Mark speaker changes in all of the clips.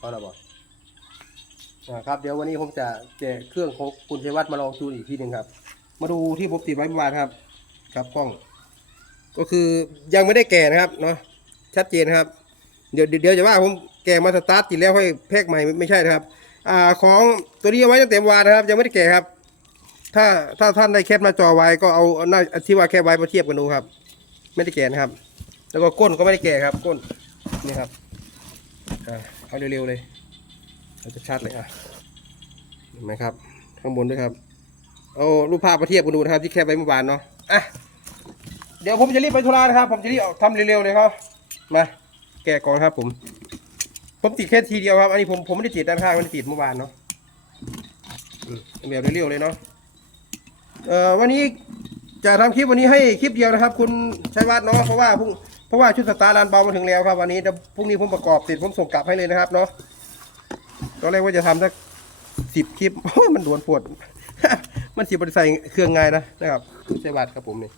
Speaker 1: เอาละบอกอ่าครับเดี๋ยววันนี้ผมจะแกะเครื่องของคุณชัยวัฒน์มาลองจูนอีกทีหนึ่งครับ มาดูที่ผมติดไว้เมื่อวานครับ ครับกล้อง ก็คือยังไม่ได้แก่นะครับเนาะชัดเจนครับ เดี๋ยวเดี๋ยวจะว่าผมแก่มาสตาร์ทติดแล้วค่อยแพกใหม่ไม่ใช่นะครับ อ่าของตัวนี้เอาไว้ตั้งแต่เมื่อวานนะครับ ยังไม่ได้แก่ครับ ถ้าถ้าท่านได้แคปหน้าจอไว้ก็เอาเอาหน้าที่ว่าแคปไว้มาเทียบกันดูครับ ไม่ได้แก่นะครับ แล้วก็ก้นก็ไม่ได้แก่ครับ ก้นนี่ครับ อ่าเอาเร็วๆเลยเราจะชัดเลยอะเห็นไหมครับ ข้างบนด้วยครับ เอารูปภาพมาเทียบกันดูนะครับที่แคปไว้เมื่อวานเนาะอะเดี๋ยวผมจะรีบไปธุระนะครับ ผมจะรีบเอาทำเร็วๆเลยครับมาแกะก่อนครับผม ผมติดแค่ทีเดียวครับ อันนี้ผมผมไม่ได้ติดด้านข้างไม่ได้ติดเมื่อวานเนาะอืมแบบเร็วๆเลยเนาะเอ่อวันนี้จะทำคลิปวันนี้ให้คลิปเดียวนะครับ คุณชัยวัฒน์เนาะเพราะว่าพรุ่ง เพราะว่าชุดสตาร์ลานเบามาถึงแล้วครับวันนี้เดี๋ยวพรุ่งนี้ผมประกอบเสร็จผมส่งกลับให้เลยนะครับเนาะตอนแรกว่าจะทำสักสิบคลิปมันด่วนปวด มันสิบริใส่เครื่องไงนะนะครับชัยวัฒน์ครับผมนี่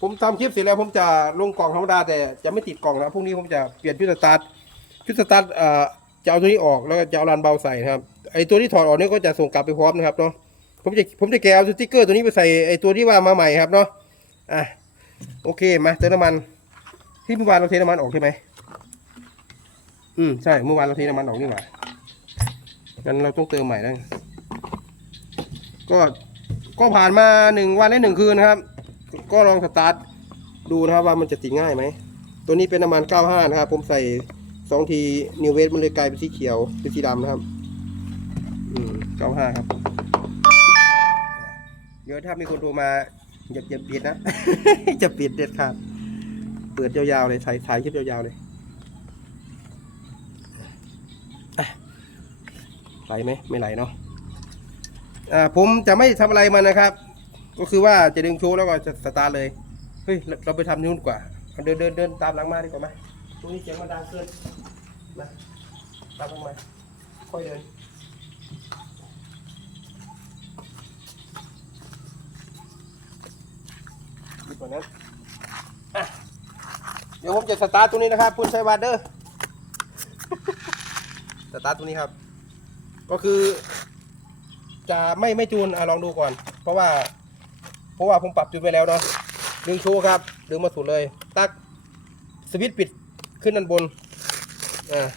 Speaker 1: ผมทำคลิปเสร็จแล้วผมจะลงกล่องธรรมดาแต่จะไม่ติดกล่องนะพรุ่งนี้ผมจะเปลี่ยนชุดสตาร์ทชุดสตาร์ทเอ่อจะเอาตัวนี้ออกแล้วจะเอาลานเบาใส่นะครับไอตัวที่ถอดออกนี่ก็จะส่งกลับไปพร้อมนะครับเนาะผมจะผมจะแกะเอาสติ๊กเกอร์ตัวนี้ไปใส่ไอตัวที่ว่ามาใหม่ครับเนาะอะ โอเคมาเติมน้ำมัน ที่เมื่อวานเราเทน้ำมันออกใช่ไหมอืมใช่เมื่อวานเราเทน้ำมันออกนี่หว่างั้นเราต้องเติมใหม่แล้วก็ก็ผ่านมาหนึ่งวันและหนึ่งคืนนะครับ ก็ลองสตาร์ทดูนะครับว่ามันจะติดง่ายไหม ตัวนี้เป็นน้ำมัน 95 นะครับ ผมใส่สองทีนิวเวสมันเลยกลายเป็นสีเขียวเป็นสีดำนะครับ อืม 95 ครับ เดี๋ยวถ้ามีคนโทรมา อย่าอย่าปิดนะจะปิดเด็ดขาด เปิดยาวๆเลยถ่ายถ่ายคลิปยาวๆเลยไหลไหมไม่ไหลเนาะอ่าผมจะไม่ทำอะไรมันนะครับ ก็คือว่าจะดึงโชว์แล้วก็จะสตาร์เลย เฮ้ย เราไปทำที่นู่นกว่า เดินเดินเดินตามหลังมาดีกว่าไหมตรงนี้เสียงมันดังเกินมาตามลงมา ค่อยเดิน นั้นเดี๋ยวผมจะสตาร์ทตัวนี้นะครับคุณชัยวัฒน์เด้อสตาร์ทตัวนี้ครับ ก็คือ จะไม่ไม่จูนอะลองดูก่อน เพราะว่า เพราะว่าผมปรับจูนไปแล้วเนาะดึงโชว์ครับดึงมาสุดเลย ตักสวิตช์ปิดขึ้นด้านบนอ่า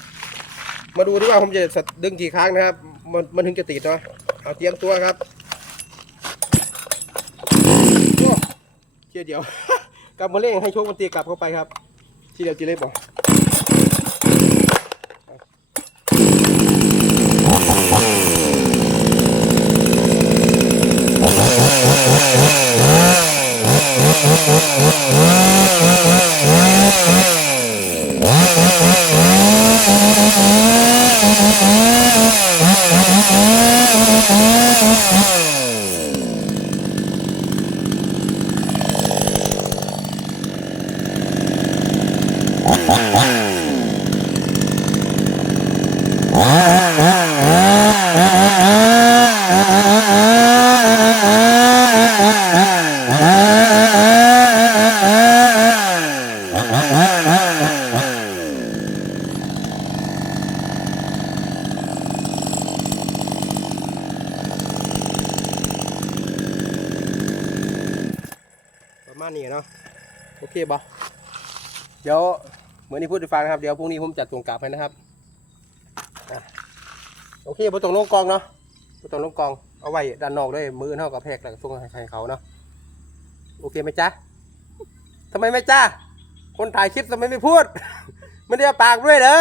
Speaker 1: มาดูดีว่าผมจะดึงกี่ครั้งนะครับ มันมันถึงจะติดเนาะเอาเตรียมตัวครับโอ้ เชี่ยเดียว กลับมาเร่งให้โชคมันตีกลับเข้าไปครับ ทีเดียวจีเล็บบอก ประมาณนี้เนาะโอเคบอเดี๋ยวเห มือนที่พูดให้ฟังนะครับ เดี๋ยวพรุ่งนี้ผมจัดส่งกลับให้นะครับอโอเคบนตรงลงกองเนาะบนตรงลงกอง เอาไว้ด้านนอกด้วยมือเท่ากับแพกหลังส่งให้เขาเนาะ โอเคไหมจ๊ะทำไมไม่จ้า คนถ่ายคลิปทำไมไม่พูด ไม่ได้ปากด้วยเหรอ